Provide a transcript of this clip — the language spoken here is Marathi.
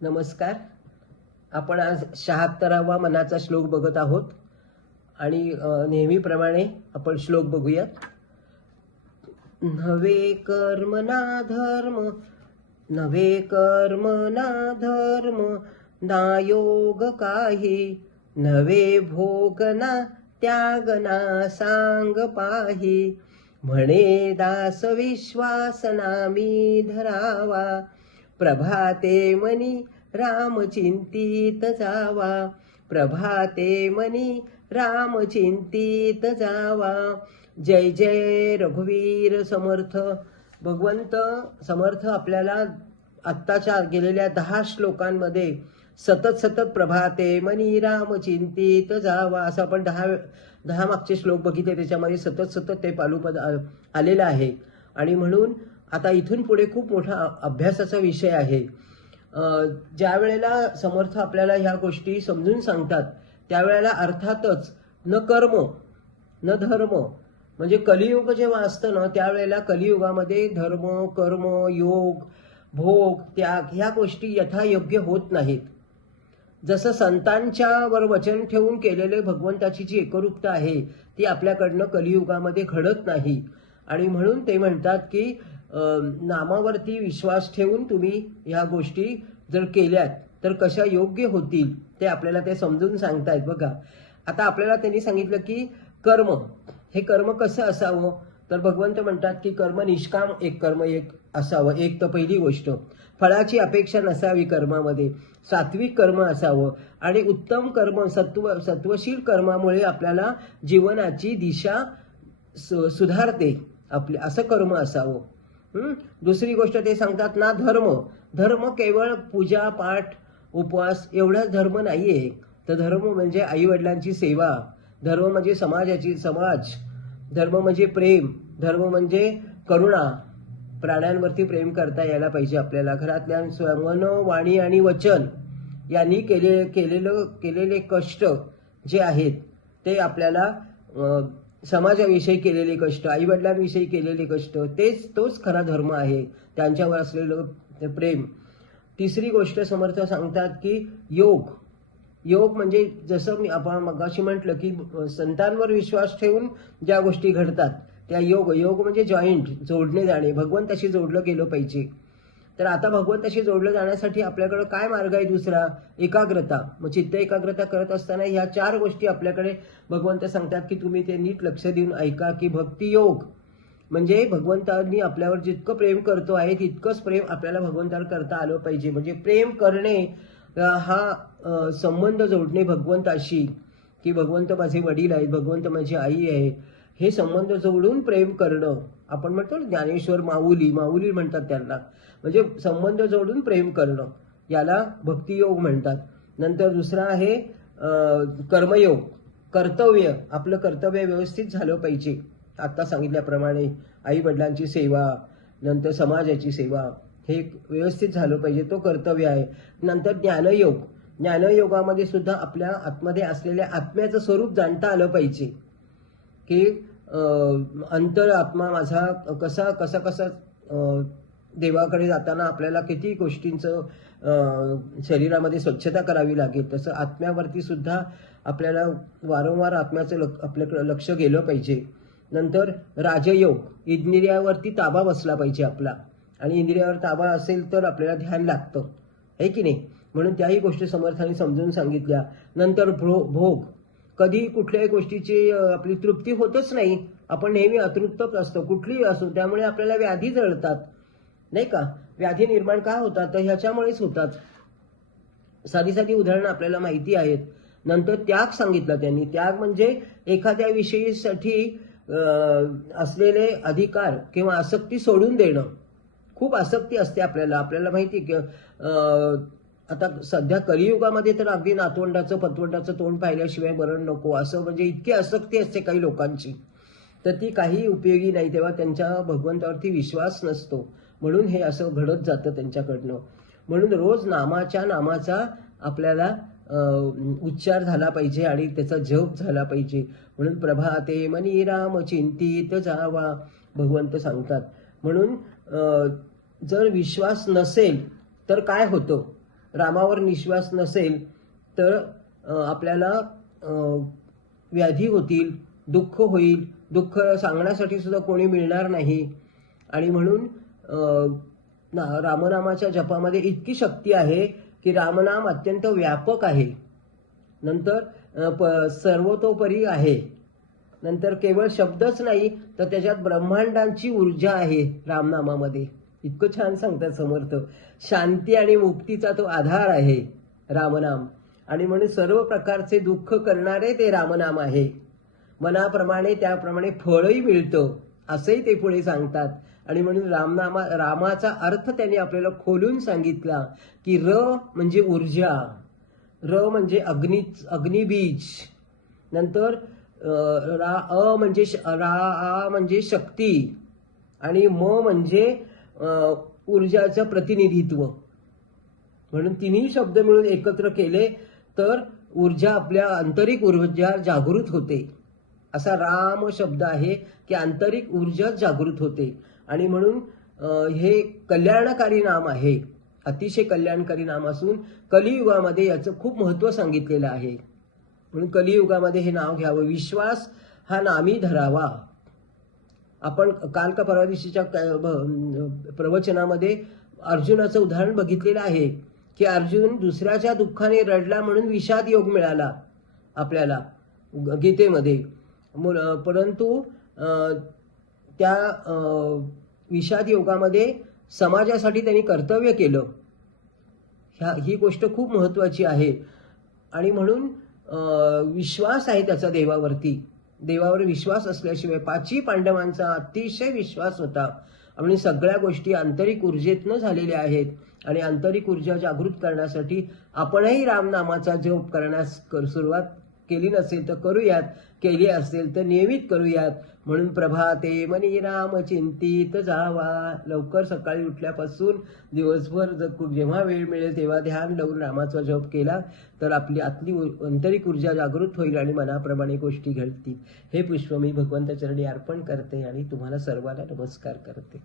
नमस्कार. आपण आज 76वा मनाचा श्लोक बघत आहोत आणि नेहमीप्रमाणे आपण श्लोक बघूयात. नवे कर्म ना धर्म, नवे कर्म ना धर्म, ना योग काही, नवे भोग ना त्याग ना सांग पाही. म्हणे दास विश्वास नामी धरावा, प्रभाते मनी राम चिंतित जावा, प्रभाते मनी राम चिंतित जावा. जय जय रघुवीर समर्थ. भगवंत समर्थ आपल्याला आत्ताच्या गेलेल्या 10 श्लोकांमध्ये सतत प्रभाते मनी राम चिंतित जावा असं आपण 10 मागचे श्लोक बघितले. त्याच्यामध्ये सतत ते पालुपद आलेलं आहे आणि म्हणून आता इथून पुढे खूप मोठा अभ्यासाचा विषय आहे. ज्या वेळेला समर्थ आपल्याला ह्या गोष्टी समजून सांगतात त्यावेळेला अर्थातच न कर्म न धर्म, म्हणजे कलियुग जेव्हा असतं ना त्यावेळेला कलियुगामध्ये धर्म कर्म योग भोग त्याग ह्या गोष्टी यथायोग्य होत नाहीत. जसं संतांच्या वर वचन ठेवून केलेले भगवंताची जी एकरूपता आहे ती आपल्याकडनं कलियुगामध्ये घडत नाही. आणि म्हणून ते म्हणतात की नामावरती विश्वास ठेवून तुम्ही ह्या गोष्टी जर केल्यात तर कशा योग्य होतील ते आपल्याला ते समजून सांगतायत. बघा आता आपल्याला त्यांनी सांगितलं की कर्म, हे कर्म कसं असावं, तर भगवंत म्हणतात की कर्म निष्काम एक कर्म एक असावं. एक तर पहिली गोष्ट फळाची अपेक्षा नसावी कर्मामध्ये, सात्विक कर्म असावं आणि उत्तम कर्म सत्वशील कर्मामुळे आपल्याला जीवनाची दिशा सुधारते आपले, असं कर्म असावं. दुसरी गोष्ट ते सांगतात ना धर्म, धर्म केवळ पूजा पाठ उपवास एवढाच धर्म नाहीये. तर धर्म म्हणजे आई वडिलांची सेवा, धर्म म्हणजे समाज, धर्म म्हणजे प्रेम, धर्म म्हणजे करुणा, प्राण्यांवरती प्रेम करता यायला पाहिजे आपल्याला. घरातल्या मन वाणी आणि वचन यांनी केलेले कष्ट जे आहेत ते आपल्याला समाजाविषयी केलेले कष्ट, आई वडिलांविषयी केलेले कष्ट तोच खरा धर्म आहे, त्यांच्यावर असलेलं ते प्रेम. तिसरी गोष्ट समर्थ सांगतात की योग म्हणजे जसं आपण मगाशी म्हटलं की संतांवर विश्वास ठेवून ज्या गोष्टी घडतात त्या योग म्हणजे जॉईंट, जोडणे जाणे, भगवंताशी जोडलं गेलं पाहिजे. तर आता भगवंताशी जोडलं जाण्यासाठी आपल्याकडे काय मार्ग आहे दुसरा? एकाग्रता. मग चित्त एकाग्रता करत असताना ह्या 4 गोष्टी आपल्याकडे भगवंत सांगतात की तुम्ही ते नीट लक्ष देऊन ऐका. की भक्ती योग म्हणजे भगवंतांनी आपल्यावर जितकं प्रेम करतो आहे तितकंच प्रेम आपल्याला भगवंतावर करता आलं पाहिजे. म्हणजे प्रेम करणे हा संबंध जोडणे भगवंताशी, की भगवंत माझे वडील आहेत, भगवंत माझी आई आहे, हे संबंध जोडून प्रेम करणं. आपण म्हणतो ज्ञानेश्वर माऊली म्हणतात त्यांना, म्हणजे संबंध जोडून प्रेम करणं याला भक्तियोग म्हणतात. नंतर दुसरा आहे कर्मयोग, कर्तव्य, आपलं कर्तव्य व्यवस्थित झालं पाहिजे. आता सांगितल्याप्रमाणे आई वडिलांची सेवा, नंतर समाजाची सेवा, हे व्यवस्थित झालं पाहिजे, तो कर्तव्य आहे. नंतर ज्ञानयोगामध्ये सुद्धा आपल्या आतमध्ये असलेल्या आत्म्याचं स्वरूप जाणता आलं पाहिजे. की अंतर आत्मा माझा कसा देवाकडे जाताना आपल्याला किती गोष्टींचं शरीरामध्ये स्वच्छता करावी लागेल, तसं आत्म्यावरती सुद्धा आपल्याला वारंवार आत्म्याचं आपल्याकडे लक्ष गेलं पाहिजे. नंतर राजयोग, इंद्रियावरती ताबा बसला पाहिजे आपला, आणि इंद्रियावर ताबा असेल तर आपल्याला ध्यान लागतं, आहे की नाही. म्हणून त्याही गोष्टी समर्थांनी समजून सांगितल्या. नंतर भोग, कधी कुठल्याही गोष्टीची आपली तृप्ती होतच नाही, आपण नेहमी अतृप्तच असतो कुठलीही असो. त्यामुळे आपल्याला व्याधी जळतात, नाही का. व्याधी निर्माण का होतात, तर ह्याच्यामुळेच होतात. साधी उदाहरणं आपल्याला माहिती आहेत. नंतर त्याग सांगितला त्यांनी. त्याग म्हणजे एखाद्या विषयीसाठी असलेले अधिकार किंवा आसक्ती सोडून देणं. खूप आसक्ती असते आपल्याला माहिती की आता सध्या कलियुगामध्ये तर अगदी नातवंडाचं पतवंडाचं तोंड पाहिल्याशिवाय मरण नको, असं म्हणजे इतकी आसक्ती असते काही लोकांची, तर ती काही उपयोगी नाही. तेव्हा त्यांच्या भगवंतावरती विश्वास नसतो, म्हणून हे असं घडत जातं त्यांच्याकडनं. म्हणून रोज नामाचा आपल्याला उच्चार झाला पाहिजे आणि त्याचा जप झाला पाहिजे. म्हणून प्रभाते मनी राम चिंतित जावा भगवंत सांगतात. म्हणून जर विश्वास नसेल तर काय होतं, रामावर विश्वास नसेल तर आपल्याला व्याधी होतील, दुःख होईल, दुःख सांगण्यासाठी सुद्धा कोणी मिळणार नाही. आणि म्हणून रामनामाच्या जपामध्ये इतकी शक्ती आहे की रामनाम अत्यंत व्यापक आहे, नंतर सर्वतोपरी आहे, नंतर केवळ शब्दच नाही तर त्याच्यात ब्रह्मांडांची ऊर्जा आहे रामनामामध्ये. इतकं छान सांगतात समर्थ. शांती आणि मुक्तीचा तो आधार आहे रामनाम. आणि म्हणून सर्व प्रकारचे दुःख करणारे ते रामनाम आहे. मनाप्रमाणे त्याप्रमाणे फळही मिळतं असंही ते पुढे सांगतात. आणि म्हणून रामाचा अर्थ त्यांनी आपल्याला खोलून सांगितला की र म्हणजे ऊर्जा, र म्हणजे अग्निबीज, नंतर आ म्हणजे शक्ती, आणि म म्हणजे ऊर्जाचं प्रतिनिधित्व. म्हणून तिन्ही शब्द मिळून एकत्र केले तर ऊर्जा, आपल्या आंतरिक ऊर्जा जागृत होते. असा राम शब्द आहे की आंतरिक ऊर्जा जागृत होते. आणि म्हणून हे कल्याणकारी नाम आहे, अतिशय कल्याणकारी नाम असून कलियुगामध्ये याचं खूप महत्त्व सांगितलेलं आहे. म्हणून कलियुगामध्ये हे नाव घ्यावं, विश्वास हा नामी धरावा. आपण काल का परवा दिवशीच्या प्रवचनामध्ये अर्जुनाचं उदाहरण बघितलेलं आहे की अर्जुन दुसऱ्याच्या दुःखाने रडला म्हणून विषाद योग मिळाला आपल्याला गीतेमध्ये. परंतु त्या विषाद योगामध्ये समाजासाठी त्यांनी कर्तव्य केलं. ही गोष्ट खूप महत्त्वाची आहे. आणि म्हणून विश्वास आहे त्याचा देवावरती. देवावर विश्वास असल्याशिवाय, 5 पांडवांचा अतिशय विश्वास होता. आणि सगळ्या गोष्टी आंतरिक ऊर्जेतनं झालेल्या आहेत. आणि आंतरिक ऊर्जा जागृत करण्यासाठी आपणही रामनामाचा जप करण्यास सुरुवात केली नसेल तर करूयात, केली असेल तर नियमित करूयात. म्हणून प्रभाते मनी राम चिंतित जावा. लवकर सकाळी उठल्यापासून दिवसभर जेव्हा वेळ मिळेल तेव्हा ध्यान लावून रामाचा जप केला तर आपली आतली आंतरिक ऊर्जा जागृत होईल आणि मनाप्रमाणे गोष्टी घडतील. हे पुष्प मी भगवंताचरणी अर्पण करते आणि तुम्हाला सर्वांना नमस्कार करते.